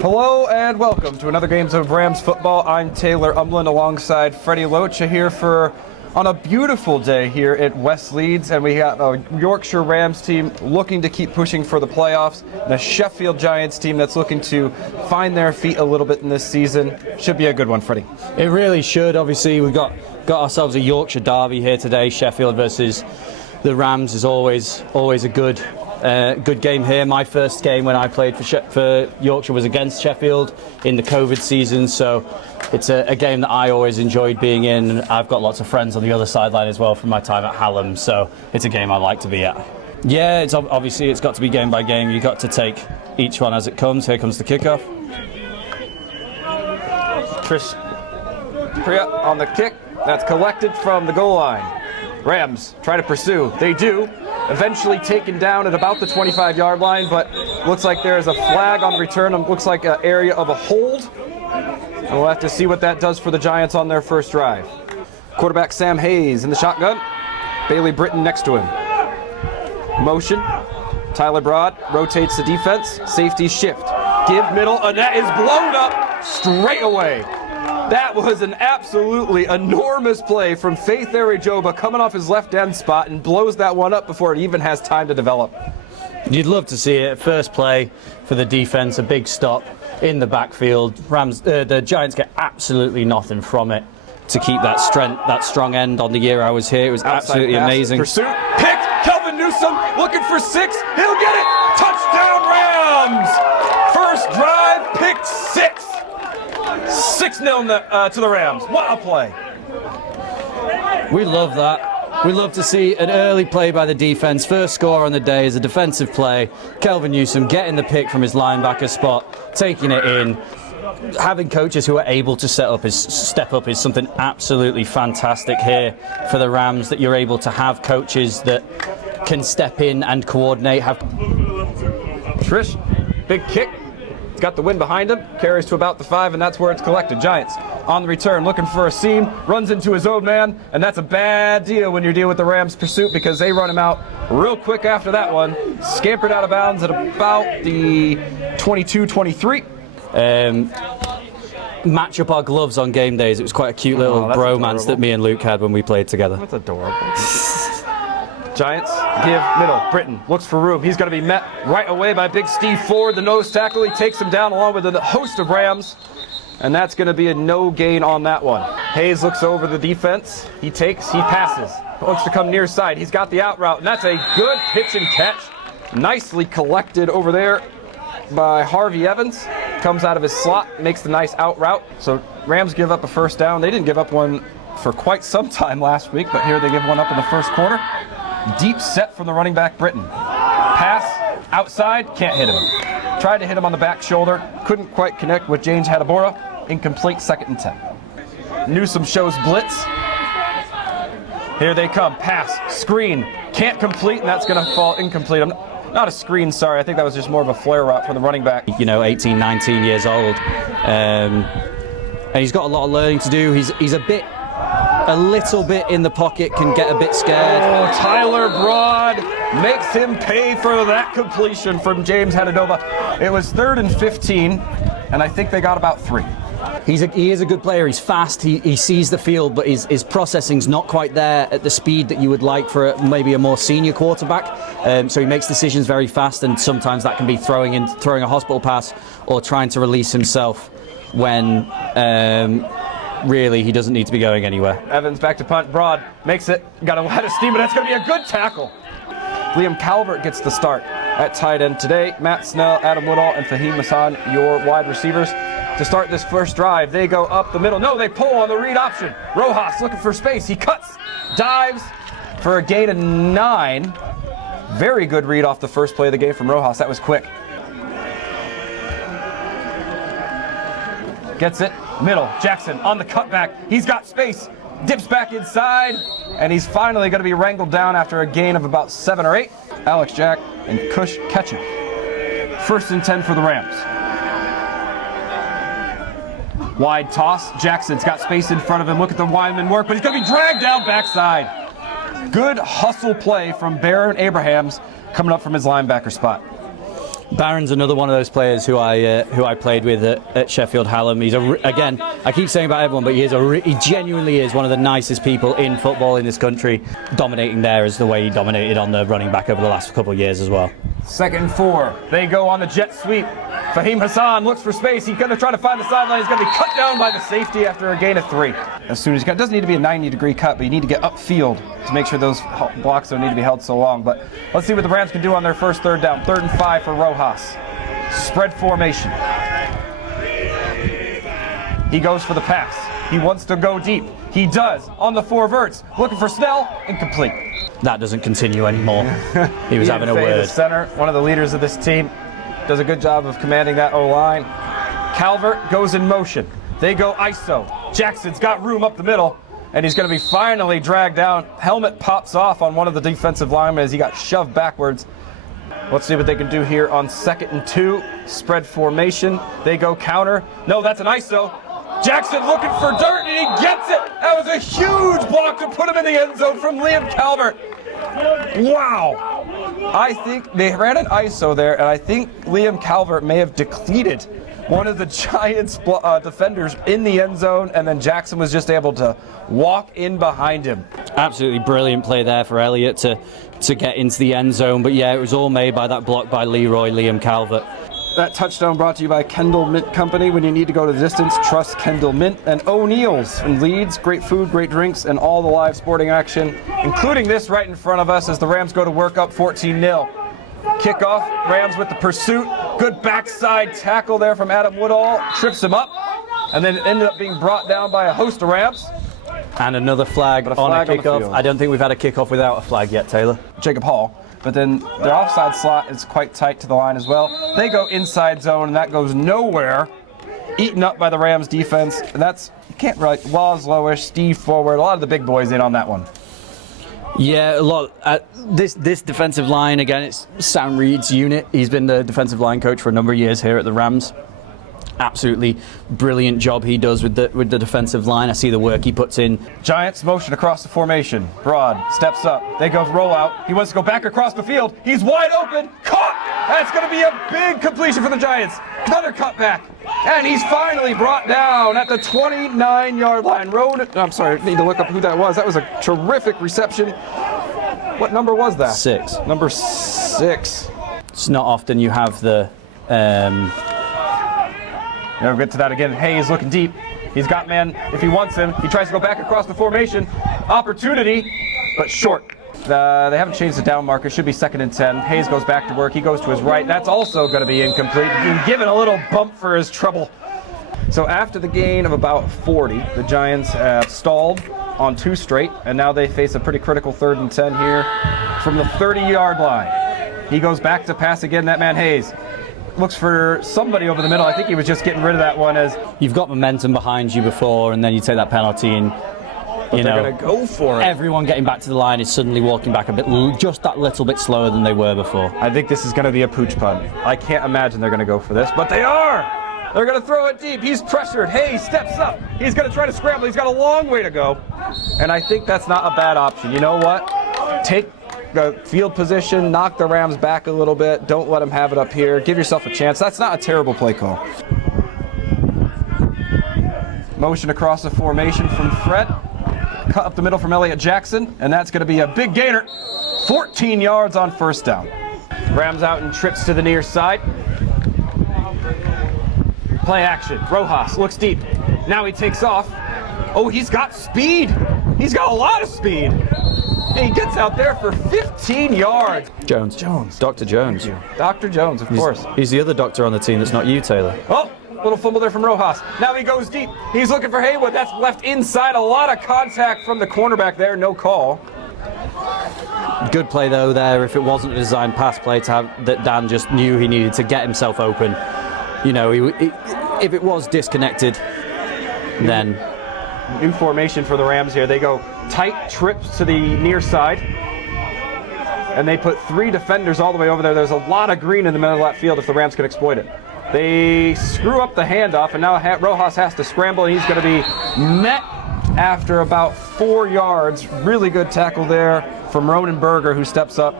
Hello and welcome to another Games of Rams football. I'm Taylor Umland alongside Freddie Locha here on a beautiful day here at West Leeds, and we got a Yorkshire Rams team looking to keep pushing for the playoffs, and a Sheffield Giants team that's looking to find their feet a little bit in this season. Should be a good one, Freddie. It really should. Obviously, we've got ourselves a Yorkshire derby here today. Sheffield versus the Rams is always a good game here. My first game when I played for Yorkshire was against Sheffield in the COVID season, so it's a game that I always enjoyed being in. I've got lots of friends on the other sideline as well from my time at Hallam, so it's a game I like to be at. Yeah, it's got to be game by game. You've got to take each one as it comes. Here comes the kickoff. Trish Priya on the kick. That's collected from the goal line. Rams try to pursue. They do. Eventually taken down at about the 25-yard line, but looks like there is a flag on the return. It looks like an area of a hold. And we'll have to see what that does for the Giants on their first drive. Quarterback Sam Hayes in the shotgun. Bailey Britton next to him. Motion. Tyler Broad rotates the defense. Safety shift. Give middle, and that is blown up straight away. That was an absolutely enormous play from Faith Arijoba coming off his left end spot and blows that one up before it even has time to develop. You'd love to see it. First play for the defense, a big stop in the backfield. The Giants get absolutely nothing from it to keep that strong end on the year I was here. It was absolutely amazing. Pursuit, picked, Kelvin Newsome looking for 6, he'll get it! Touchdown Rams! First drive, picked 6. 6-0 to the Rams. What a play. We love that. We love to see an early play by the defense. First score on the day is a defensive play. Kelvin Newsome getting the pick from his linebacker spot, taking it in. Having coaches who are able to step up is something absolutely fantastic here for the Rams, that you're able to have coaches that can step in and coordinate. Trish, big kick. Got the wind behind him, carries to about the 5, and that's where it's collected. Giants on the return, looking for a seam, runs into his own man, and that's a bad deal when you're dealing with the Rams' pursuit, because they run him out real quick after that one. Scampered out of bounds at about the 22-23. Match up our gloves on game days. It was quite a cute little bromance that me and Luke had when we played together. That's adorable. Giants give middle. Britton looks for room. He's going to be met right away by big Steve Ford, the nose tackle. He takes him down along with a host of Rams, and that's going to be a no gain on that one. Hayes looks over the defense. He passes. Wants to come near side. He's got the out route, and that's a good pitch and catch. Nicely collected over there by Harvey Evans. Comes out of his slot, makes the nice out route. So Rams give up a first down. They didn't give up one for quite some time last week, but here they give one up in the first quarter. Deep set from the running back, Britton. Pass outside, can't hit him. Tried to hit him on the back shoulder, couldn't quite connect with James Hadabora. Incomplete, 2nd and 10. Newsome shows blitz. Here they come, pass, screen, can't complete, and that's going to fall incomplete. Not a screen, sorry, I think that was just more of a flare route for the running back. 18, 19 years old. And he's got a lot of learning to do. He's a little bit in the pocket, can get a bit scared. Oh, Tyler Broad makes him pay for that completion from James Hadadova. It was 3rd and 15, and I think they got about 3. He is a good player. He's fast. He sees the field, but his processing's not quite there at the speed that you would like for maybe a more senior quarterback. So he makes decisions very fast, and sometimes that can be throwing a hospital pass or trying to release himself when really he doesn't need to be going anywhere. Evans back to punt. Broad makes it. Got a lot of steam, but that's going to be a good tackle. Liam Calvert gets the start at tight end today. Matt Snell, Adam Woodall, and Fahim Hassan, your wide receivers. To start this first drive, they go up the middle. No, they pull on the read option. Rojas looking for space. He cuts, dives for a gain of 9. Very good read off the first play of the game from Rojas. That was quick. Gets it, middle. Jackson on the cutback. He's got space. Dips back inside, and he's finally going to be wrangled down after a gain of about 7 or 8. Alex Jack and Kush Ketchum. 1st and 10 for the Rams. Wide toss. Jackson's got space in front of him. Look at the lineman work, but he's going to be dragged down backside. Good hustle play from Baron Abrahams coming up from his linebacker spot. Barron's another one of those players who I played with at Sheffield Hallam. He's again, I keep saying about everyone, but he genuinely is one of the nicest people in football in this country. Dominating there is the way he dominated on the running back over the last couple of years as well. 2nd and 4. They go on the jet sweep. Fahim Hassan looks for space. He's going to try to find the sideline. He's going to be cut down by the safety after a gain of 3. As soon as he doesn't need to be a 90-degree cut, but you need to get upfield to make sure those blocks don't need to be held so long. But let's see what the Rams can do on their first 3rd down. 3rd and 5 for Rojas. Spread formation. He goes for the pass. He wants to go deep. He does on the 4 verts. Looking for Snell. Incomplete. That doesn't continue anymore. He was having a Fay, word. the center, one of the leaders of this team, does a good job of commanding that O-line. Calvert goes in motion. They go ISO. Jackson's got room up the middle, and he's going to be finally dragged down. Helmet pops off on one of the defensive linemen as he got shoved backwards. Let's see what they can do here on 2nd and 2. Spread formation. They go counter. No, that's an ISO. Jackson looking for dirt, and he gets it. That was a huge block to put him in the end zone from Liam Calvert. Wow. I think they ran an ISO there, and I think Liam Calvert may have depleted one of the Giants defenders in the end zone, and then Jackson was just able to walk in behind him. Absolutely brilliant play there for Elliott to get into the end zone. But yeah, it was all made by that block by Liam Calvert. That touchdown brought to you by Kendall Mint Company. When you need to go to the distance, trust Kendall Mint. And O'Neill's in Leeds. Great food, great drinks, and all the live sporting action, including this right in front of us as the Rams go to work up 14-0. Kickoff, Rams with the pursuit. Good backside tackle there from Adam Woodall. Trips him up, and then ended up being brought down by a host of Rams. And another flag on a kickoff. I don't think we've had a kickoff without a flag yet, Taylor. Jacob Hall. But then their offside slot is quite tight to the line as well. They go inside zone, and that goes nowhere. Eaten up by the Rams defense. And that's, you can't really, Waz lowish, Steve forward, a lot of the big boys in on that one. Yeah, a lot. This defensive line, again, it's Sam Reed's unit. He's been the defensive line coach for a number of years here at the Rams. Absolutely brilliant job he does with the defensive line. I see the work he puts in. Giants Motion across the formation. Broad steps up. They go rollout. He wants to go back across the field. He's wide open. Caught! That's going to be a big completion for the Giants. Another cutback. And he's finally brought down at the 29-yard line. I'm sorry, I need to look up who that was. That was a terrific reception. What number was that? 6. Number 6. It's not often you have the... We'll get to that again. Hayes looking deep. He's got man if he wants him. He tries to go back across the formation. Opportunity, but short. They haven't changed the down marker. Should be 2nd and 10. Hayes goes back to work. He goes to his right. That's also going to be incomplete. Being given a little bump for his trouble. So after the gain of about 40, the Giants have stalled on 2 straight, and now they face a pretty critical 3rd and 10 here from the 30-yard line. He goes back to pass again. That man Hayes looks for somebody over the middle. I think he was just getting rid of that one as you've got momentum behind you before, and then you take that penalty, and they're going to go for it. Everyone getting back to the line is suddenly walking back a bit, just that little bit slower than they were before. I think this is going to be a pooch punt. I can't imagine they're going to go for this, but they are. They're going to throw it deep. He's pressured. Hayes steps up. He's going to try to scramble. He's got a long way to go, and I think that's not a bad option. You know what? Take the field position, knock the Rams back a little bit. Don't let them have it up here. Give yourself a chance. That's not a terrible play call. Motion across the formation from Fred. Cut up the middle from Elliott Jackson, and that's going to be a big gainer. 14 yards on 1st down. Rams out and trips to the near side. Play action. Rojas looks deep. Now he takes off. Oh, he's got speed. He's got a lot of speed. And he gets out there for 15 yards. Jones. Dr. Jones. Dr. Jones, of course. He's the other doctor on the team that's not you, Taylor. Oh, little fumble there from Rojas. Now he goes deep. He's looking for Haywood. That's left inside. A lot of contact from the cornerback there. No call. Good play, though, there. If it wasn't a designed pass play to have, that Dan just knew he needed to get himself open. You know, if it was disconnected, then... New formation for the Rams here. They go tight trips to the near side, and they put 3 defenders all the way over there. There's a lot of green in the middle of that field if the Rams can exploit it. They screw up the handoff, and now Rojas has to scramble, and he's going to be met after about 4 yards. Really good tackle there from Ronan Berger, who steps up.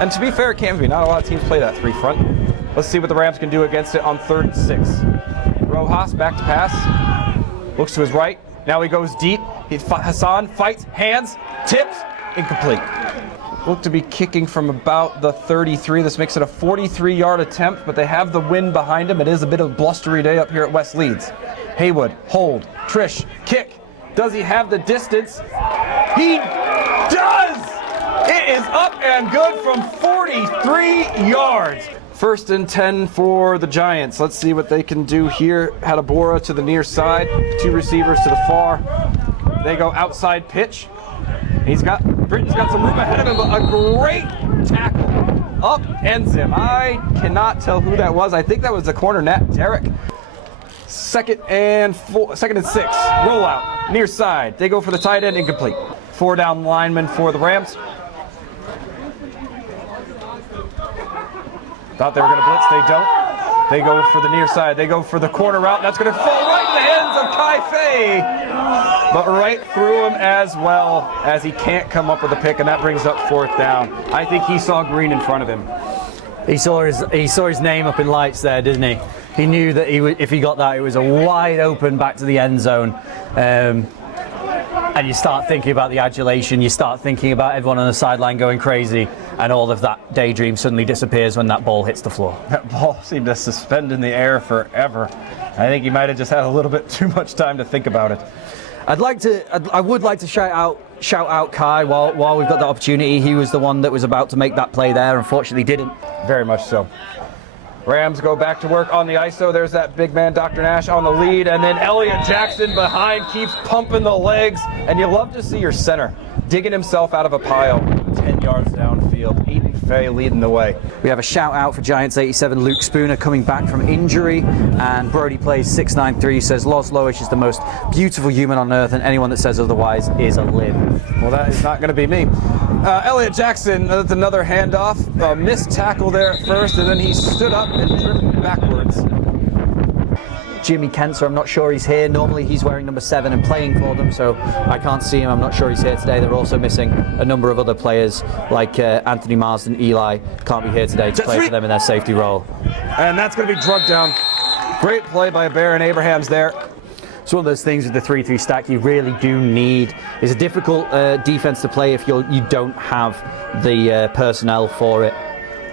And to be fair, it can't be. Not a lot of teams play that 3 front. Let's see what the Rams can do against it on 3rd and 6. Rojas back to pass. Looks to his right. Now he goes deep. Hassan fights, hands, tips, incomplete. Look to be kicking from about the 33. This makes it a 43-yard attempt, but they have the wind behind him. It is a bit of a blustery day up here at West Leeds. Haywood, hold, Trish, kick. Does he have the distance? He does! It is up and good from 43 yards. 1st and 10 for the Giants. Let's see what they can do here. Hadabora to the near side, 2 receivers to the far. They go outside pitch. Britton's got some room ahead of him, but a great tackle. Up ends him. I cannot tell who that was. I think that was the corner, Nat Derrick. 2nd and 6. Rollout, near side. They go for the tight end, incomplete. 4 down lineman for the Rams. Thought they were going to blitz, they don't. They go for the near side. They go for the corner route. That's going to fall right in the hands of Kai Fei, but right through him as well, as he can't come up with a pick, and that brings up 4th down. I think he saw green in front of him. He saw his name up in lights there, didn't he? He knew that if he got that, it was a wide open back to the end zone. And you start thinking about the adulation, you start thinking about everyone on the sideline going crazy, and all of that daydream suddenly disappears when that ball hits the floor. That ball seemed to suspend in the air forever. I think he might have just had a little bit too much time to think about it. I would like to shout out Kai while we've got the opportunity. He was the one that was about to make that play there, unfortunately didn't. Very much so. Rams go back to work on the ISO. There's that big man, Dr. Nash, on the lead. And then Elliott Jackson behind keeps pumping the legs. And you love to see your center digging himself out of a pile 10 yards downfield. Eden Fay leading the way. We have a shout out for Giants 87, Luke Spooner, coming back from injury. And Brody Plays 693 says, Los Loish is the most beautiful human on earth, and anyone that says otherwise is a lib. Well, that is not going to be me. Elliott Jackson, that's another handoff. Missed tackle there at first, and then he stood up and drifted backwards. Jimmy Kentzer, I'm not sure he's here. Normally he's wearing number 7 and playing for them, so I can't see him. I'm not sure he's here today. They're also missing a number of other players like Anthony Marsden, Eli, can't be here today to play for them in their safety role. And that's going to be drugged down. Great play by Baron Abrahams there. It's one of those things with the 3-3 stack you really do need. It's a difficult defense to play if you don't have the personnel for it.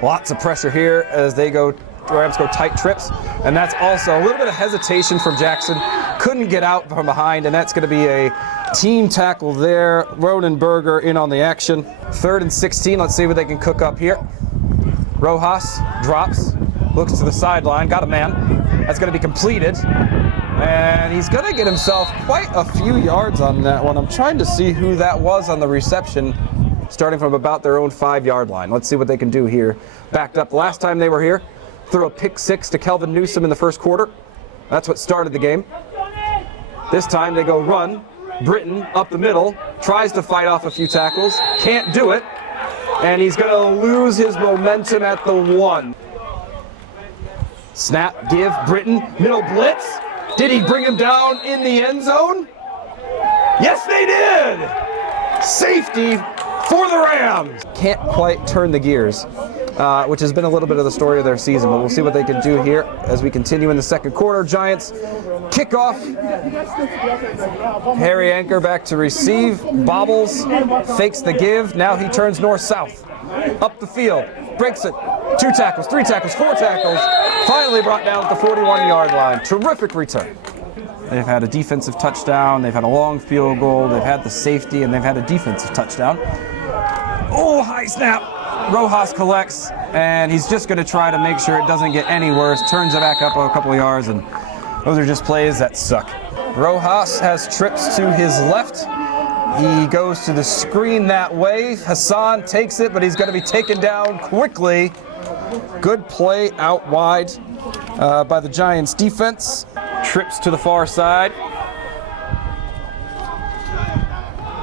Lots of pressure here as the Rams go tight trips, and that's also a little bit of hesitation from Jackson. Couldn't get out from behind, and that's going to be a team tackle there. Ronenberger in on the action. 3rd and 16. Let's see what they can cook up here. Rojas drops, looks to the sideline, got a man. That's going to be completed. And he's going to get himself quite a few yards on that one. I'm trying to see who that was on the reception, starting from about their own 5-yard line. Let's see what they can do here. Backed up last time they were here. Threw a pick 6 to Kelvin Newsom in the first quarter. That's what started the game. This time they go run. Britton up the middle, tries to fight off a few tackles, can't do it. And he's going to lose his momentum at the 1. Snap, give, Britton, middle blitz. Did he bring him down in the end zone? Yes, they did! Safety for the Rams. Can't quite turn the gears, which has been a little bit of the story of their season, but we'll see what they can do here as we continue in the second quarter. Giants kickoff. Harry Anchor back to receive. Bobbles, fakes the give. Now he turns north-south. Up the field, breaks it. 2 tackles, 3 tackles, 4 tackles. Finally brought down at the 41-yard line. Terrific return. They've had a defensive touchdown, they've had a long field goal, they've had the safety, and they've had a defensive touchdown. Oh, high snap. Rojas collects, and he's just going to try to make sure it doesn't get any worse. Turns it back up a couple of yards, and those are just plays that suck. Rojas has trips to his left. He goes to the screen that way. Hassan takes it, but he's going to be taken down quickly. Good play out wide by the Giants defense. Trips to the far side.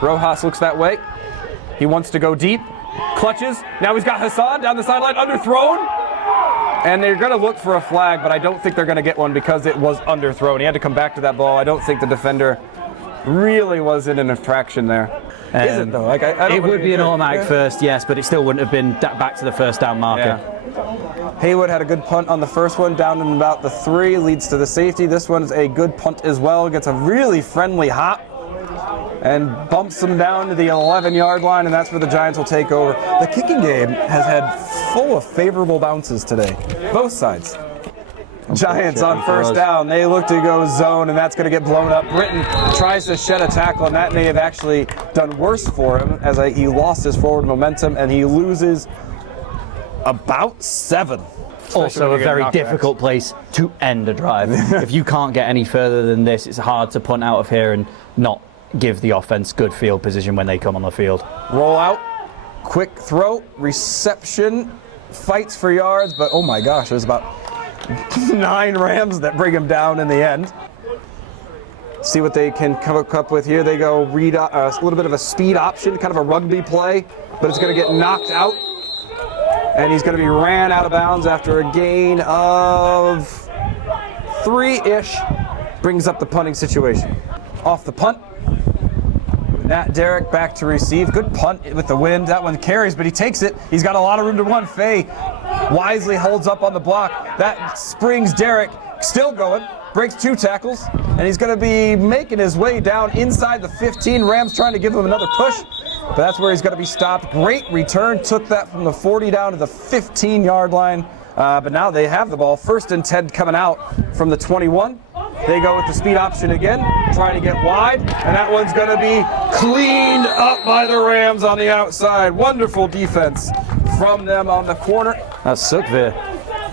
Rojas looks that way. He wants to go deep. Clutches. Now he's got Hassan down the sideline, underthrown. And they're going to look for a flag, but I don't think they're going to get one because it was underthrown. He had to come back to that ball. I don't think the defender really was in an infraction there. Is it though? It would be an automatic first, yes, but it still wouldn't have been back to the first down marker. Yeah. Haywood had a good punt on the first one, down in about the 3, leads to the safety. This one's a good punt as well, gets a really friendly hop and bumps them down to the 11-yard line, and that's where the Giants will take over. The kicking game has had full of favorable bounces today, both sides. Giants on first down, they look to go zone, and that's going to get blown up. Britton tries to shed a tackle, and that may have actually done worse for him as he lost his forward momentum, and he loses about 7. Also a very difficult place to end a drive. If you can't get any further than this, it's hard to punt out of here and not give the offense good field position when they come on the field. Roll out, quick throw, reception, fights for yards, but oh my gosh, there's about 9 Rams that bring him down in the end. See what they can come up with here. They go read a little bit of a speed option, kind of a rugby play, but it's going to get knocked out. And he's going to be ran out of bounds after a gain of 3-ish. Brings up the punting situation. Off the punt. Nat Derrick back to receive. Good punt with the wind. That one carries, but he takes it. He's got a lot of room to run. Faye wisely holds up on the block. That springs Derrick. Still going. Breaks 2 tackles. And he's going to be making his way down inside the 15. Rams trying to give him another push. But that's where he's going to be stopped. Great return. Took that from the 40 down to the 15-yard line. But now they have the ball. 1st and 10 coming out from the 21. They go with the speed option again, trying to get wide. And that one's going to be cleaned up by the Rams on the outside. Wonderful defense from them on the corner. That's Sukvir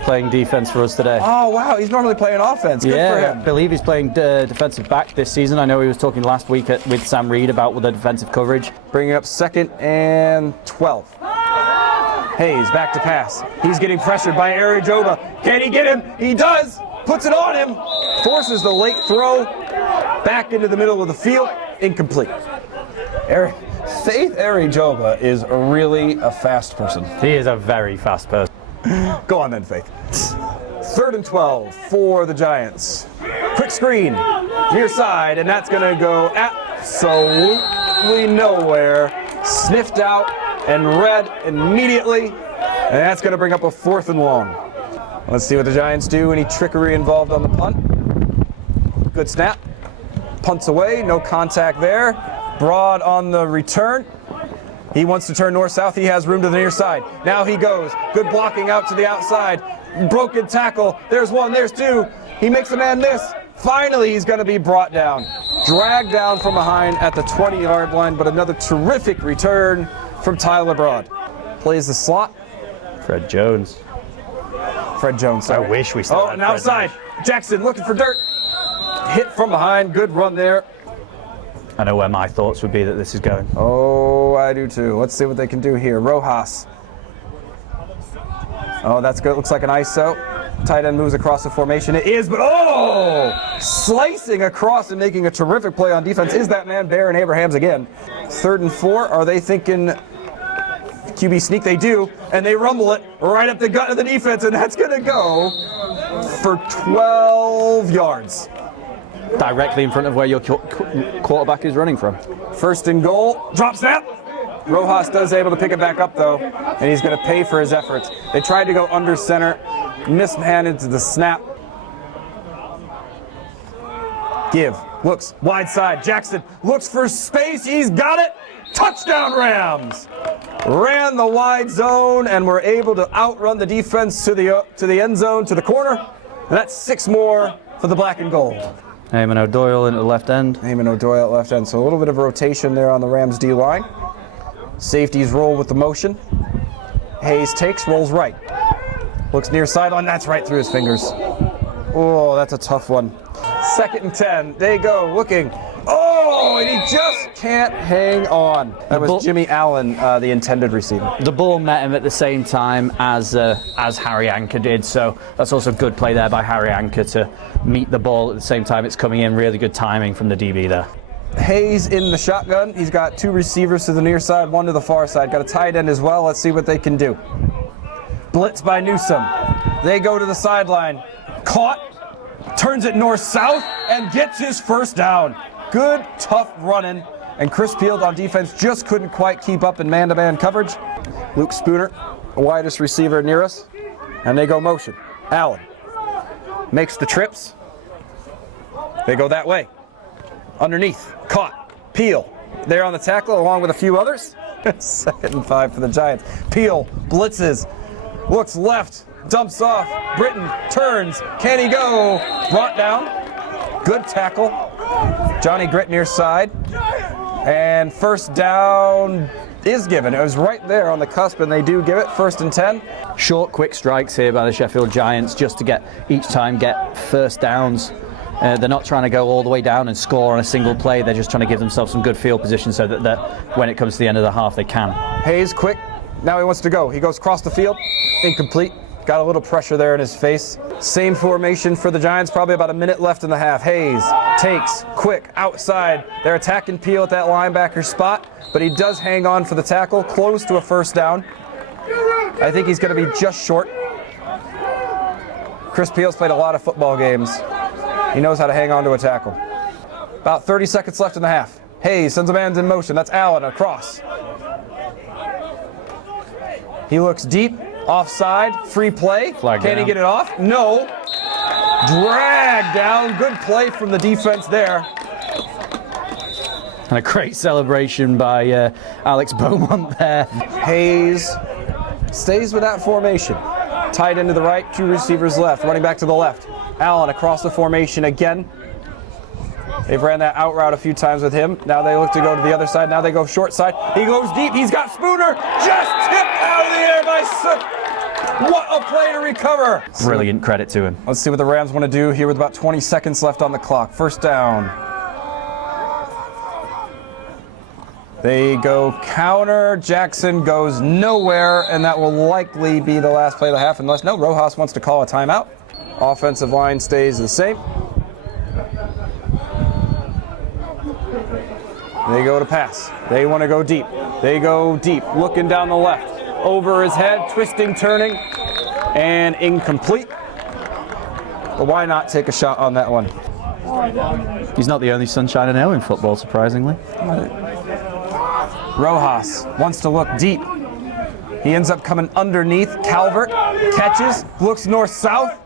playing defense for us today. Oh, wow. He's normally playing offense. Good for him. I believe he's playing defensive back this season. I know he was talking last week with Sam Reed about the defensive coverage. Bringing up 2nd and 12. Hayes back to pass. He's getting pressured by Arijoba. Can he get him? He does. Puts it on him. Forces the late throw back into the middle of the field. Incomplete. Faith Arijoba is really a fast person. He is a very fast person. Go on then, Faith. 3rd and 12 for the Giants. Quick screen, near side, and that's going to go absolutely nowhere. Sniffed out and read immediately, and that's going to bring up a 4th and long. Let's see what the Giants do. Any trickery involved on the punt? Good snap. Punts away, no contact there. Broad on the return. He wants to turn north-south. He has room to the near side. Now he goes. Good blocking out to the outside. Broken tackle. There's 1, there's 2. He makes a man miss. Finally, he's going to be brought down. Dragged down from behind at the 20-yard line, but another terrific return from Tyler Broad. Plays the slot. Fred Jones. Sorry. I wish we still had and outside. Jackson looking for dirt. Hit from behind. Good run there. I know where my thoughts would be that this is going. Oh, I do too. Let's see what they can do here. Rojas. Oh, that's good. Looks like an ISO. Tight end moves across the formation. It is, but slicing across and making a terrific play on defense is that man, Baron Abrahams again. 3rd and 4. Are they thinking QB sneak? They do, and they rumble it right up the gut of the defense, and that's going to go for 12 yards. Directly in front of where your quarterback is running from. 1st and goal. Drop snap. Rojas does able to pick it back up, though, and he's going to pay for his efforts. They tried to go under center, mishanded to the snap. Give. Looks wide side. Jackson looks for space. He's got it. Touchdown, Rams. Ran the wide zone and were able to outrun the defense to the end zone, to the corner. And that's 6 more for the black and gold. Eamon O'Doyle into the left end. Eamon O'Doyle at left end. So a little bit of rotation there on the Rams D line. Safeties roll with the motion. Hayes takes, rolls right. Looks near sideline. That's right through his fingers. Oh, that's a tough one. 2nd and 10. They go looking. Oh, and he just can't hang on. That was Jimmy Allen, the intended receiver. The ball met him at the same time as Harry Anker did, so that's also a good play there by Harry Anker to meet the ball at the same time it's coming in. Really good timing from the DB there. Hayes in the shotgun. He's got 2 receivers to the near side, 1 to the far side. Got a tight end as well. Let's see what they can do. Blitz by Newsome. They go to the sideline. Caught. Turns it north-south and gets his 1st down. Good, tough running. And Chris Field on defense just couldn't quite keep up in man-to-man coverage. Luke Spooner, widest receiver near us. And they go motion. Allen makes the trips. They go that way. Underneath, caught. Peel there on the tackle along with a few others. 2nd and 5 for the Giants. Peel blitzes, looks left, dumps off. Britton turns. Can he go? Brought down. Good tackle. Johnny Grit near side. And first down is given. It was right there on the cusp, and they do give it. 1st and 10. Short, quick strikes here by the Sheffield Giants just to get first downs. They're not trying to go all the way down and score on a single play. They're just trying to give themselves some good field position so that when it comes to the end of the half, they can. Hayes, quick. Now he wants to go. He goes across the field. Incomplete. Got a little pressure there in his face. Same formation for the Giants. Probably about a minute left in the half. Hayes takes, quick, outside. They're attacking Peel at that linebacker spot, but he does hang on for the tackle. Close to a first down. I think he's going to be just short. Chris Peel's played a lot of football games. He knows how to hang on to a tackle. About 30 seconds left in the half. Hayes sends a man in motion. That's Allen across. He looks deep, offside, free play. Can he get it off? No. Drag down. Good play from the defense there. And a great celebration by Alex Beaumont there. Hayes stays with that formation. Tight end to the right, 2 receivers left. Running back to the left. Allen across the formation again. They've ran that out route a few times with him. Now they look to go to the other side. Now they go short side. He goes deep. He's got Spooner. Just tipped out of the air by Sook. What a play to recover. Brilliant credit to him. Let's see what the Rams want to do here with about 20 seconds left on the clock. First down. They go counter. Jackson goes nowhere, and that will likely be the last play of the half unless Rojas wants to call a timeout. Offensive line stays the same. They go to pass. They want to go deep. They go deep, looking down the left. Over his head, twisting, turning, and incomplete. But why not take a shot on that one? He's not the only sunshine and hell in football, surprisingly. Rojas wants to look deep. He ends up coming underneath. Calvert catches, looks north-south.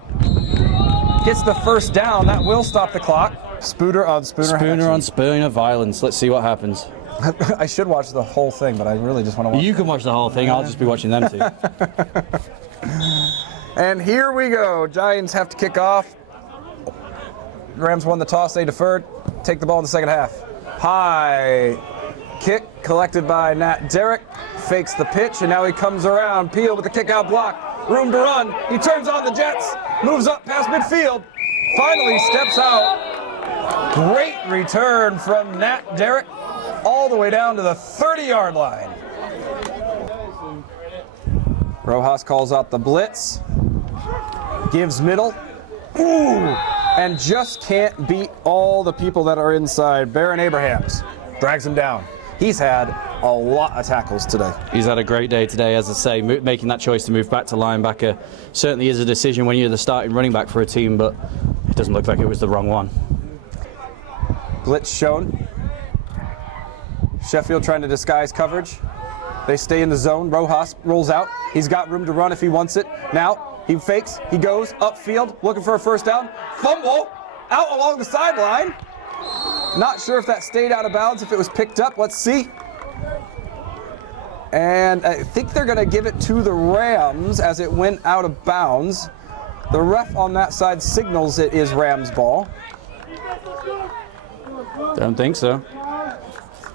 Gets the first down. That will stop the clock. Spooner on Spooner. Spooner on Spooner violence. Let's see what happens. I should watch the whole thing, but I really just want to watch. You can watch the whole thing. I'll just be watching them too. And here we go. Giants have to kick off. Rams won the toss. They deferred. Take the ball in the second half. High kick collected by Nat Derrick. Fakes the pitch, and now he comes around. Peel with the kick-out block. Room to run. He turns on the Jets. Moves up past midfield. Finally steps out. Great return from Nat Derrick. All the way down to the 30-yard line. Rojas calls out the blitz. Gives middle. Ooh! And just can't beat all the people that are inside. Baron Abrahams drags him down. He's had a lot of tackles today. He's had a great day today, as I say. Making that choice to move back to linebacker certainly is a decision when you're the starting running back for a team, but it doesn't look like it was the wrong one. Blitz shown. Sheffield trying to disguise coverage. They stay in the zone. Rojas rolls out. He's got room to run if he wants it. Now he fakes. He goes upfield looking for a first down. Fumble out along the sideline. Not sure if that stayed out of bounds, if it was picked up. Let's see. And I think they're going to give it to the Rams as it went out of bounds. The ref on that side signals it is Rams ball. Don't think so.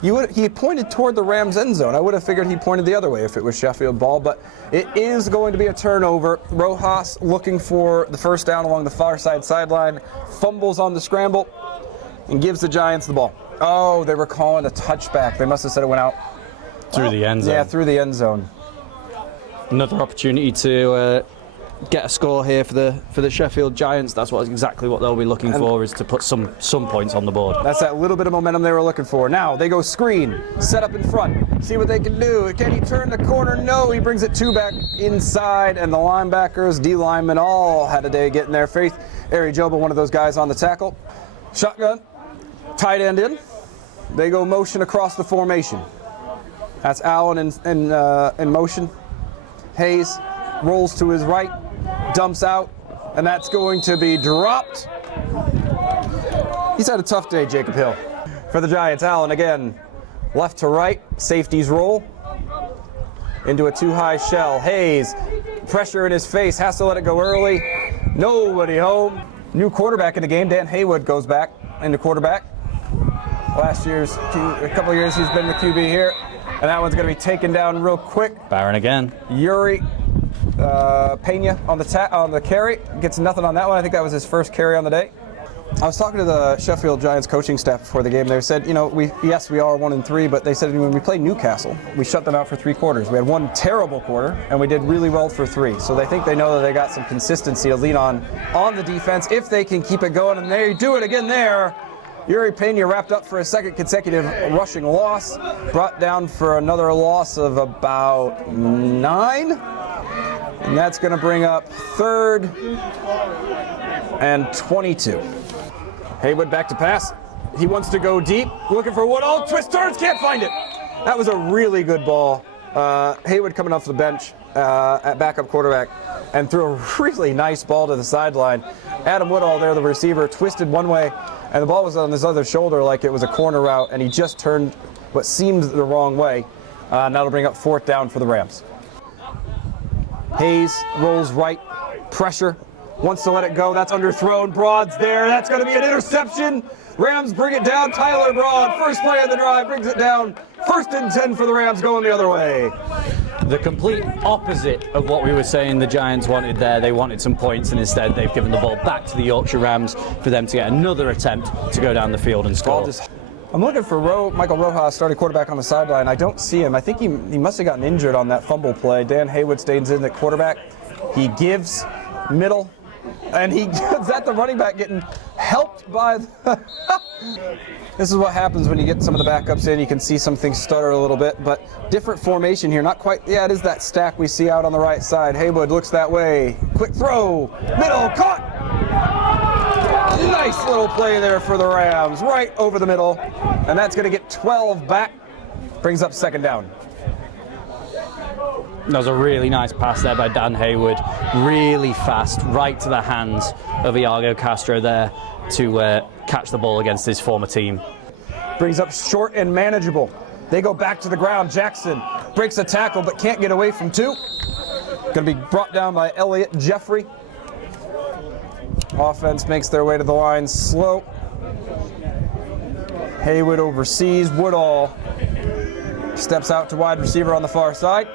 He pointed toward the Rams end zone. I would have figured he pointed the other way if it was Sheffield ball, but it is going to be a turnover. Rojas looking for the first down along the far side sideline, fumbles on the scramble, and gives the Giants the ball. Oh, they were calling a touchback. They must have said it went out. Through the end zone. Yeah, through the end zone. Another opportunity to get a score here for the Sheffield Giants. That's exactly what they'll be looking for, is to put some points on the board. That's that little bit of momentum they were looking for. Now they go screen, set up in front, see what they can do. Can he turn the corner? No, he brings it 2 back inside, and the linebackers, D linemen all had a day getting their faith. Ari Joba, one of those guys on the tackle. Shotgun, tight end in. They go motion across the formation. That's Allen in motion. Hayes rolls to his right. dumps out, and that's going to be dropped. He's had a tough day, Jacob Hill. For the Giants, Allen again, left to right, safeties roll. Into a too-high shell. Hayes, pressure in his face, has to let it go early. Nobody home. New quarterback in the game, Dan Haywood goes back into quarterback. A couple of years he's been the QB here. And that one's going to be taken down real quick. Barron again. Yuri Pena on the carry. Gets nothing on that one. I think that was his first carry on the day. I was talking to the Sheffield Giants coaching staff before the game. They said, we are 1-3, but they said when we played Newcastle, we shut them out for 3 quarters. We had one terrible quarter, and we did really well for 3. So they think they know that they got some consistency to lean on the defense if they can keep it going. And they do it again there. Yuri Pena wrapped up for a second consecutive rushing loss, brought down for another loss of about 9. And that's going to bring up 3rd and 22. Haywood back to pass. He wants to go deep, looking for Woodall. Twist turns, can't find it. That was a really good ball. Haywood coming off the bench at backup quarterback and threw a really nice ball to the sideline. Adam Woodall there, the receiver, twisted one way, and the ball was on his other shoulder like it was a corner route, and he just turned what seemed the wrong way. And that'll bring up 4th down for the Rams. Hayes rolls right, pressure. Wants to let it go. That's underthrown. Broad's there. That's going to be an interception. Rams bring it down. Tyler Broad, first play of the drive, brings it down. 1st and 10 for the Rams, going the other way. The complete opposite of what we were saying the Giants wanted there. They wanted some points, and instead they've given the ball back to the Yorkshire Rams for them to get another attempt to go down the field and score. I'm looking for Michael Rojas, starting quarterback on the sideline. I don't see him. I think he must have gotten injured on that fumble play. Dan Haywood stays in at quarterback. He gives middle. And he gets at the running back, getting helped by This is what happens when you get some of the backups in. You can see some things stutter a little bit, but different formation here. Not quite, it is that stack we see out on the right side. Haywood looks that way. Quick throw, middle, caught! Nice little play there for the Rams, right over the middle. And that's going to get 12 back. Brings up 2nd down. That was a really nice pass there by Dan Haywood. Really fast, right to the hands of Iago Castro there to catch the ball against his former team. Brings up short and manageable. They go back to the ground. Jackson breaks a tackle but can't get away from 2. Going to be brought down by Elliott Jeffrey. Offense makes their way to the line slow. Haywood oversees. Woodall steps out to wide receiver on the far side.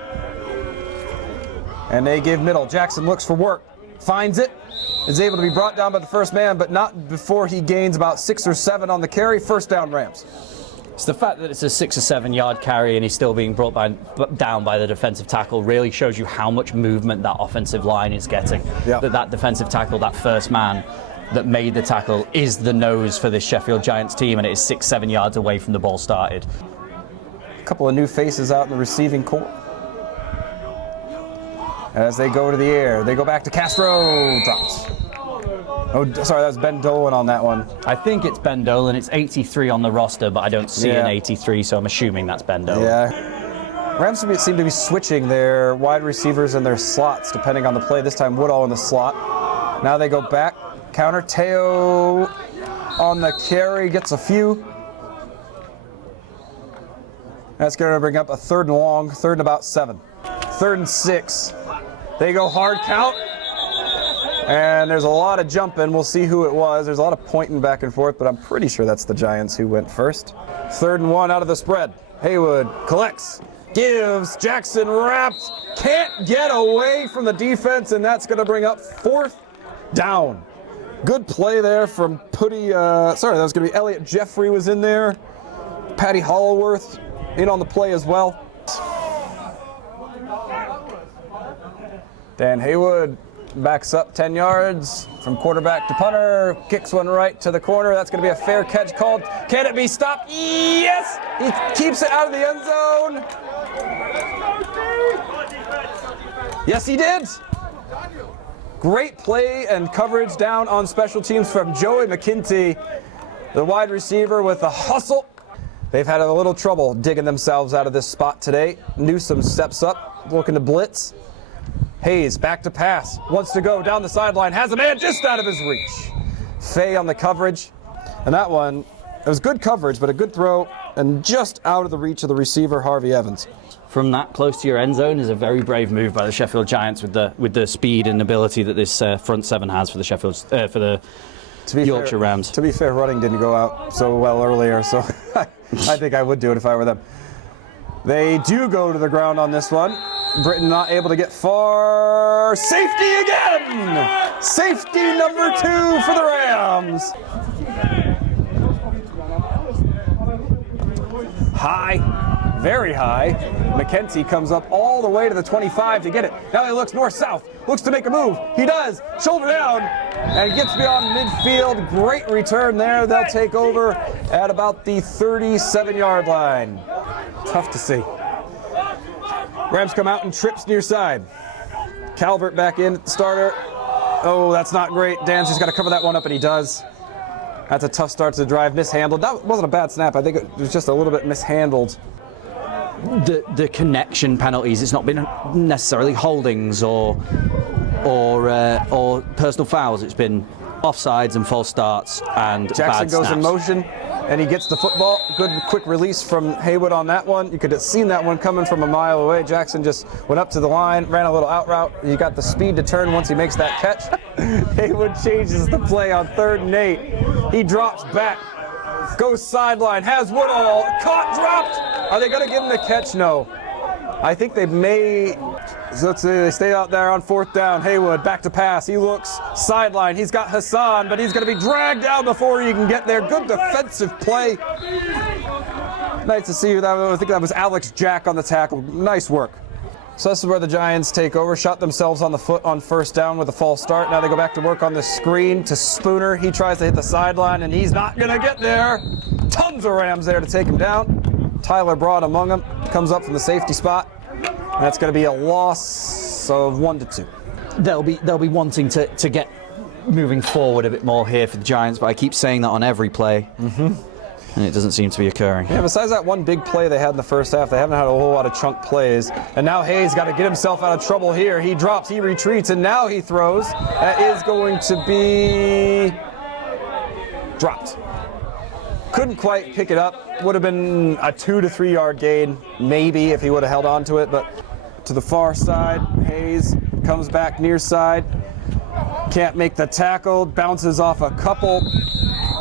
And they give middle. Jackson looks for work, finds it, is able to be brought down by the first man, but not before he gains about 6 or 7 on the carry. 1st down, Rams. It's the fact that it's a 6 or 7 yard carry and he's still being brought down by the defensive tackle really shows you how much movement that offensive line is getting. Yeah. That defensive tackle, that first man that made the tackle, is the nose for this Sheffield Giants team, and it is 6-7 yards away from the ball started. A couple of new faces out in the receiving corps. As they go to the air, they go back to Castro. Drops. Oh, sorry, that was Ben Dolan on that one. I think it's Ben Dolan. It's 83 on the roster, but I don't see an 83, so I'm assuming that's Ben Dolan. Yeah. Rams seem to be switching their wide receivers and their slots depending on the play. This time Woodall in the slot. Now they go back. Counter. Teo on the carry. Gets a few. That's going to bring up a 3rd and long. 3rd and about 7. 3rd and 6. They go hard count, and there's a lot of jumping. We'll see who it was. There's a lot of pointing back and forth, but I'm pretty sure that's the Giants who went first. 3rd and 1 out of the spread. Haywood collects, gives, Jackson wraps, can't get away from the defense, and that's going to bring up 4th down. Good play there from Putty. That was going to be Elliott Jeffrey was in there. Patty Hollowworth in on the play as well. Dan Haywood backs up 10 yards from quarterback to punter, kicks one right to the corner. That's going to be a fair catch called. Can it be stopped? Yes! He keeps it out of the end zone. Yes, he did. Great play and coverage down on special teams from Joey McKinty, the wide receiver with the hustle. They've had a little trouble digging themselves out of this spot today. Newsom steps up, looking to blitz. Hayes back to pass. Wants to go down the sideline. Has a man just out of his reach. Fay on the coverage. And that one, it was good coverage, but a good throw and just out of the reach of the receiver, Harvey Evans. From that close to your end zone is a very brave move by the Sheffield Giants with the speed and ability that this front seven has for the Yorkshire Rams. To be fair, running didn't go out so well earlier, so I think I would do it if I were them. They do go to the ground on this one. Britton not able to get far. Safety again! Safety number 2 for the Rams. High, very high. McKenty comes up all the way to the 25 to get it. Now he looks north-south, looks to make a move. He does, shoulder down, and gets beyond midfield. Great return there. They'll take over at about the 37-yard line. Tough to see. Rams come out and trips near side. Calvert back in at the starter. Oh, that's not great. Danzy's got to cover that one up, and he does. That's a tough start to the drive, mishandled. That wasn't a bad snap. I think it was just a little bit mishandled. The connection penalties, it's not been necessarily holdings or personal fouls. It's been offsides and false starts and Jackson bad goes snaps. in motion, and he gets the football. Good quick release from Haywood on that one. You could have seen that one coming from a mile away. Jackson just went up to the line, ran a little out route. He got the speed to turn once he makes that catch. Haywood changes the play on 3rd and 8. He drops back, goes sideline, has Woodall, caught, dropped. Are they going to give him the catch? No. I think they may. So let's see, they stay out there on 4th down. Haywood back to pass. He looks sideline. He's got Hassan, but he's going to be dragged down before he can get there. Good defensive play. Nice to see you. I think that was Alex Jack on the tackle. Nice work. So this is where the Giants take over. Shot themselves on the foot on 1st down with a false start. Now they go back to work on the screen to Spooner. He tries to hit the sideline, and he's not going to get there. Tons of Rams there to take him down. Tyler Broad among them. Comes up from the safety spot. And that's going to be a loss of 1 to 2. They'll be wanting to get moving forward a bit more here for the Giants, but I keep saying that on every play. And it doesn't seem to be occurring. Yeah, besides that one big play they had in the first half, they haven't had a whole lot of chunk plays. And now Hayes got to get himself out of trouble here. He drops, he retreats, and now he throws. That is going to be dropped. Couldn't quite pick it up. Would have been a 2 to 3 yard gain, maybe, if he would have held on to it. But to the far side, Hayes comes back near side. Can't make the tackle, bounces off a couple,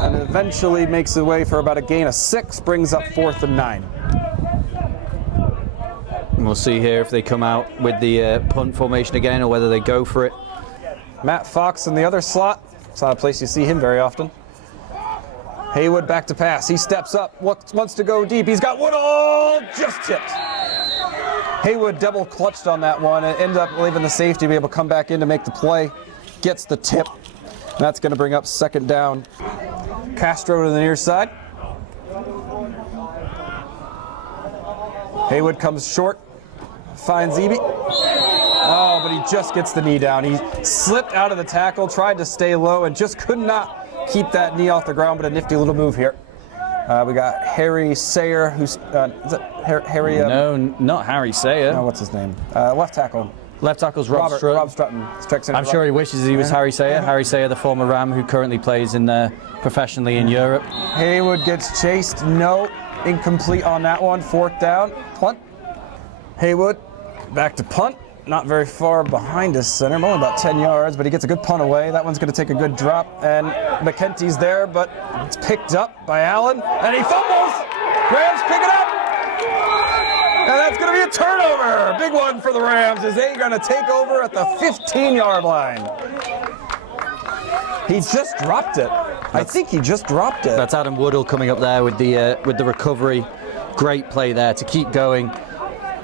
and eventually makes his way for about a gain of 6, brings up 4th and 9. And we'll see here if they come out with the punt formation again or whether they go for it. Matt Fox in the other slot. It's not a place you see him very often. Haywood back to pass. He steps up, wants to go deep. He's got Woodall, just tipped. Haywood double clutched on that one and ended up leaving the safety to be able to come back in to make the play. Gets the tip. And that's going to bring up 2nd down. Castro to the near side. Haywood comes short. Finds Eby. Oh, but he just gets the knee down. He slipped out of the tackle, tried to stay low, and just could not keep that knee off the ground, but a nifty little move here. We got Harry Sayer, who's, is it Harry? No, not Harry Sayer. No, what's his name? Left tackle. Left tackle's Rob Strutton. I'm sure he wishes he was Harry Sayer. Harry Sayer, the former Ram who currently plays professionally in Europe. Haywood gets chased. No, incomplete on that one. 4th down. Punt. Haywood back to punt. Not very far behind his center, only about 10 yards, but he gets a good punt away. That one's going to take a good drop, and McKenty's there, but it's picked up by Allen, and he fumbles. Rams pick it up, and that's going to be a turnover. Big one for the Rams as they're going to take over at the 15-yard line. He just dropped it. I think he just dropped it. That's Adam Woodall coming up there with the recovery. Great play there to keep going.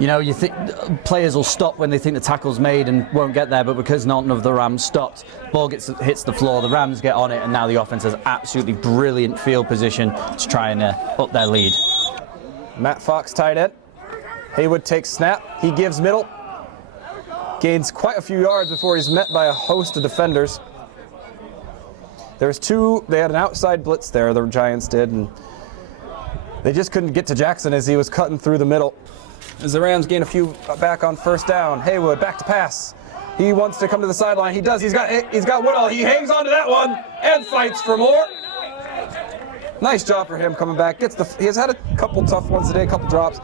You know, you think players will stop when they think the tackle's made and won't get there, but because none of the Rams stopped, ball hits the floor, the Rams get on it, and now the offense has absolutely brilliant field position to try and up their lead. Matt Fox tight end. Haywood takes snap. He gives middle. Gains quite a few yards before he's met by a host of defenders. They had an outside blitz there, the Giants did, and they just couldn't get to Jackson as he was cutting through the middle. As the Rams gain a few back on 1st down, Haywood back to pass. He wants to come to the sideline. He does. He's got Woodall. He hangs on to that one and fights for more. Nice job for him coming back. He has had a couple tough ones today, a couple drops.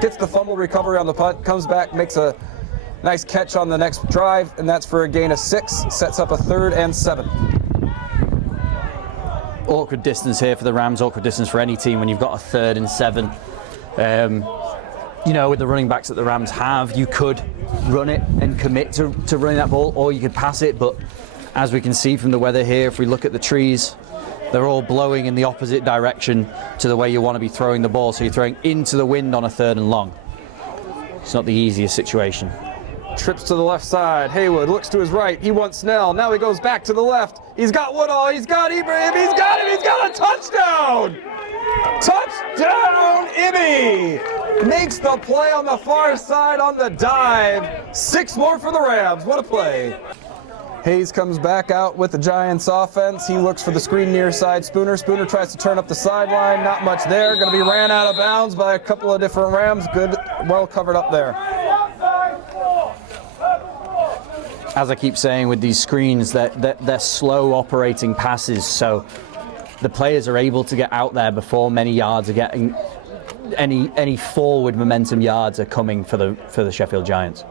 Gets the fumble recovery on the punt, comes back, makes a nice catch on the next drive, and that's for a gain of 6. Sets up a 3rd and 7. Awkward distance here for the Rams, awkward distance for any team when you've got a 3rd and 7. You know, with the running backs that the Rams have, you could run it and commit to running that ball, or you could pass it, but as we can see from the weather here, if we look at the trees, they're all blowing in the opposite direction to the way you want to be throwing the ball, so you're throwing into the wind on a 3rd and long. It's not the easiest situation. Trips to the left side. Haywood looks to his right. He wants Snell. Now he goes back to the left. He's got Woodall. He's got Ibrahim. He's got him. He's got a touchdown. Touchdown, Ibby. Makes the play on the far side on the dive. 6 more for the Rams. What a play. Hayes comes back out with the Giants offense. He looks for the screen near side Spooner. Spooner tries to turn up the sideline. Not much there. Going to be ran out of bounds by a couple of different Rams. Good, well covered up there. As I keep saying with these screens, they're slow operating passes, so the players are able to get out there before many yards are getting any forward momentum yards are coming for the Sheffield Giants.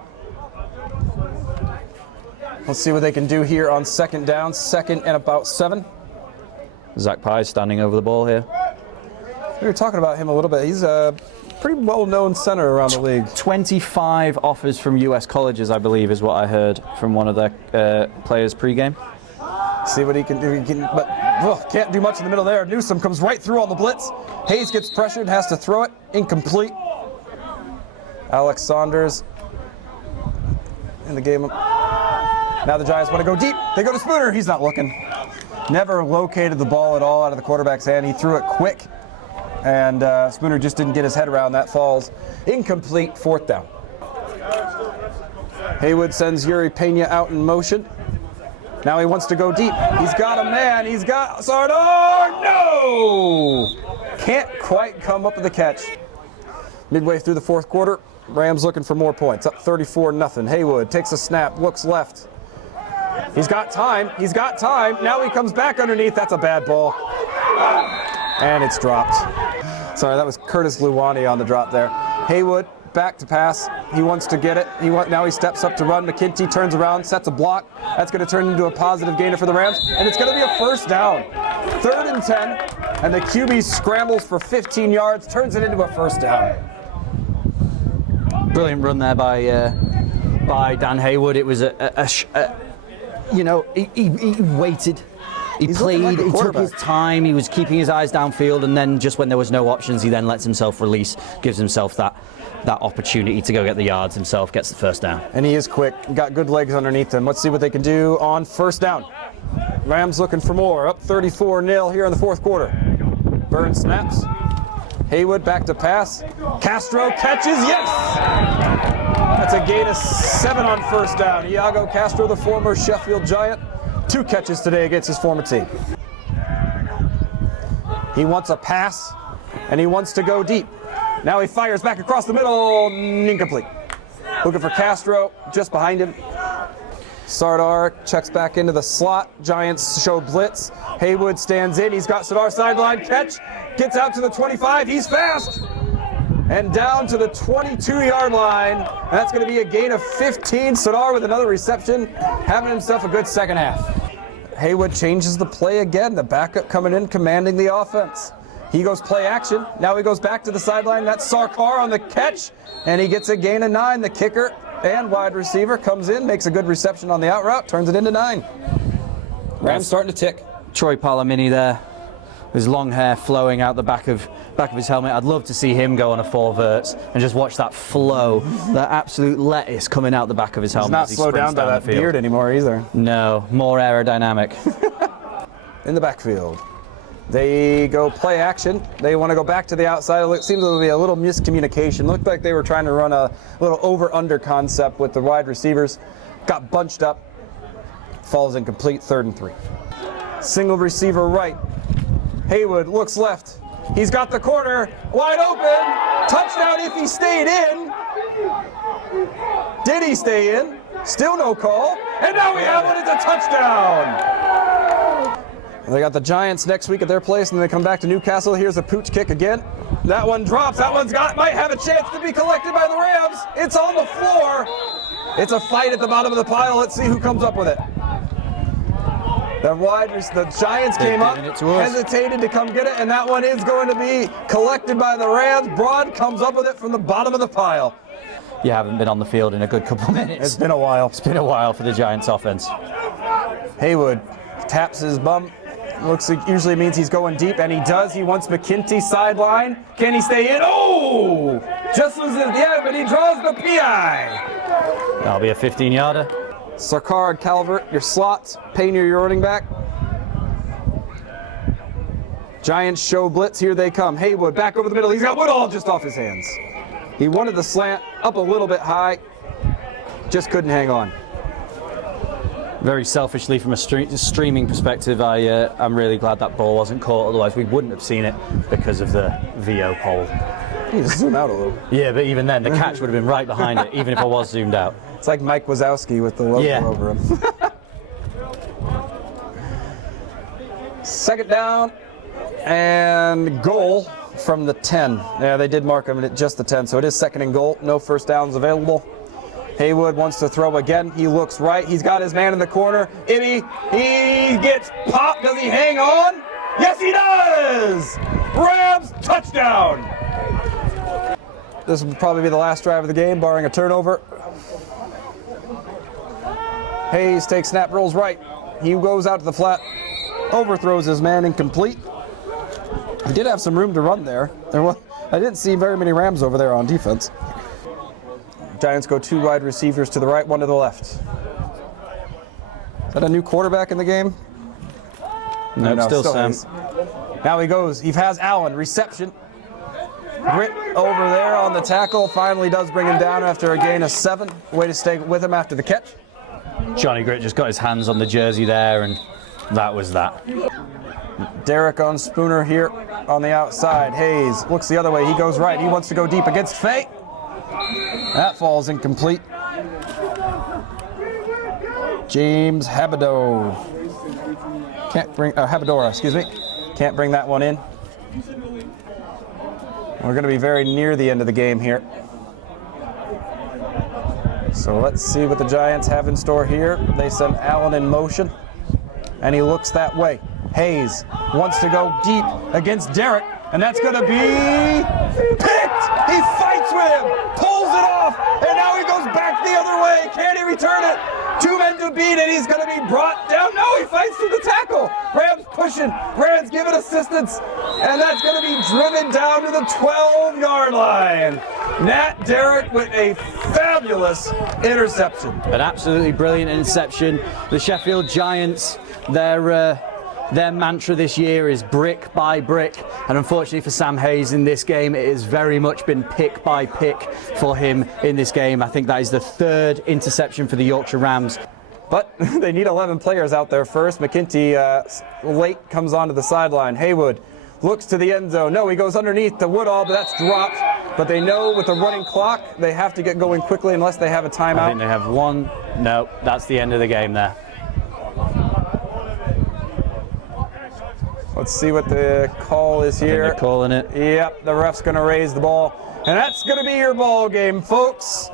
Let's see what they can do here on 2nd down, 2nd and about 7. Zach Pye standing over the ball here. We were talking about him a little bit. He's a pretty well-known center around the league. 25 offers from U.S. colleges, I believe, is what I heard from one of their players pregame. See what he can do. But can't do much in the middle there. Newsom comes right through on the blitz. Hayes gets pressured, has to throw it. Incomplete. Alex Saunders in the game. Now the Giants want to go deep. They go to Spooner. He's not looking. Never located the ball at all out of the quarterback's hand. He threw it quick, and Spooner just didn't get his head around that. Falls incomplete. 4th down. Haywood sends Yuri Pena out in motion. Now he wants to go deep. He's got a man. He's got Sardar. No! Can't quite come up with the catch. Midway through the 4th quarter, Rams looking for more points. Up 34-0. Haywood takes a snap, looks left. He's got time. He's got time. Now he comes back underneath. That's a bad ball. And it's dropped. Sorry, that was Curtis Luwani on the drop there. Haywood back to pass. He wants to get it. Now he steps up to run. McKinty turns around, sets a block. That's going to turn into a positive gainer for the Rams. And it's going to be a 1st down. 3rd and 10. And the QB scrambles for 15 yards, turns it into a 1st down. Brilliant run there by Dan Haywood. It was he waited. He played, he took his time, he was keeping his eyes downfield, and then just when there was no options, he then lets himself release, gives himself that opportunity to go get the yards himself, gets the 1st down. And he is quick, got good legs underneath him. Let's see what they can do on 1st down. Rams looking for more, up 34-0 here in the 4th quarter. Burns snaps. Haywood back to pass. Castro catches, yes! That's a gain of 7 on 1st down. Iago Castro, the former Sheffield Giant, 2 catches today against his former team. He wants a pass, and he wants to go deep. Now he fires back across the middle, incomplete. Looking for Castro, just behind him. Sardar checks back into the slot. Giants show blitz. Haywood stands in. He's got Sardar sideline catch. Gets out to the 25. He's fast. And down to the 22-yard line. And that's going to be a gain of 15. Sardar with another reception, having himself a good 2nd half. Haywood changes the play again. The backup coming in, commanding the offense. He goes play action. Now he goes back to the sideline. That's Sarkar on the catch. And he gets a gain of 9. The kicker and wide receiver comes in, makes a good reception on the out route, turns it into 9. Rams starting to tick. Troy Palamini there, his long hair flowing out the back of his helmet. I'd love to see him go on a 4 verts and just watch that flow, that absolute lettuce coming out the back of his helmet. He's not slowed down by that beard anymore either. No, more aerodynamic. In the backfield. They go play action. They want to go back to the outside. It seems to be a little miscommunication. Looked like they were trying to run a little over-under concept with the wide receivers. Got bunched up. Falls incomplete, 3rd and 3. Single receiver right. Haywood looks left. He's got the corner. Wide open. Touchdown if he stayed in. Did he stay in? Still no call. And now we have one. It's a touchdown. They got the Giants next week at their place, and then they come back to Newcastle. Here's a pooch kick again. That one drops. That one's might have a chance to be collected by the Rams. It's on the floor. It's a fight at the bottom of the pile. Let's see who comes up with it. The Giants came up, hesitated to come get it, and that one is going to be collected by the Rams. Broad comes up with it from the bottom of the pile. You haven't been on the field in a good couple minutes. It's been a while. It's been a while for the Giants offense. Haywood taps his bum. Looks like usually means he's going deep, and he does. He wants McKinty sideline. Can he stay in? Oh! Just loses the end, but he draws the PI. That'll be a 15-yarder. Sarkar, Calvert, your slots. Payne, your running back. Giants show blitz. Here they come. Haywood back over the middle. He's got Woodall just off his hands. He wanted the slant up a little bit high. Just couldn't hang on. Very selfishly, from a streaming perspective, I'm really glad that ball wasn't caught. Otherwise, we wouldn't have seen it because of the VO pole. You just zoom out a little. Yeah, but even then, the catch would have been right behind it, even if I was zoomed out. It's like Mike Wazowski with the logo over him. Second down and goal from the 10. Yeah, they did mark him at just the 10, so it is second and goal. No first downs available. Haywood wants to throw again. He looks right. He's got his man in the corner. He gets popped. Does he hang on? Yes, he does! Rams touchdown! This will probably be the last drive of the game, barring a turnover. Hayes takes snap, rolls right. He goes out to the flat, overthrows his man, incomplete. He did have some room to run there. I didn't see very many Rams over there on defense. Giants go 2 wide receivers to the right, 1 to the left. Is that a new quarterback in the game? No, still Sam. Now he goes. He has Allen. Reception. Britt over there on the tackle. Finally does bring him down after a gain of 7. Way to stay with him after the catch. Johnny Grit just got his hands on the jersey there, and that was that. Derek on Spooner here on the outside. Hayes looks the other way. He goes right. He wants to go deep against Fay. That falls incomplete. James Habador. Habadora, excuse me. Can't bring that one in. We're going to be very near the end of the game here. So let's see what the Giants have in store here. They send Allen in motion, and he looks that way. Hayes wants to go deep against Derek, and that's going to be picked! He fights with him, pulls it off, and now he goes back the other way. Can he return it? 2 men to beat, and he's going to be brought down. No, he fights through the tackle. Rams pushing, Rams giving assistance, and that's going to be driven down to the 12-yard line. Nat Derrick with a fabulous interception. An absolutely brilliant interception. The Sheffield Giants, their mantra this year is brick by brick, and unfortunately for Sam Hayes in this game, it has very much been pick by pick for him in this game. I think that is the 3rd interception for the Yorkshire Rams. But they need 11 players out there first. McKinty late comes onto the sideline. Haywood looks to the end zone. No, he goes underneath the Woodall, but that's dropped. But they know with the running clock, they have to get going quickly unless they have a timeout. I think they have one. No, that's the end of the game there. Let's see what the call is here. They're calling it. Yep, the ref's going to raise the ball. And that's going to be your ball game, folks.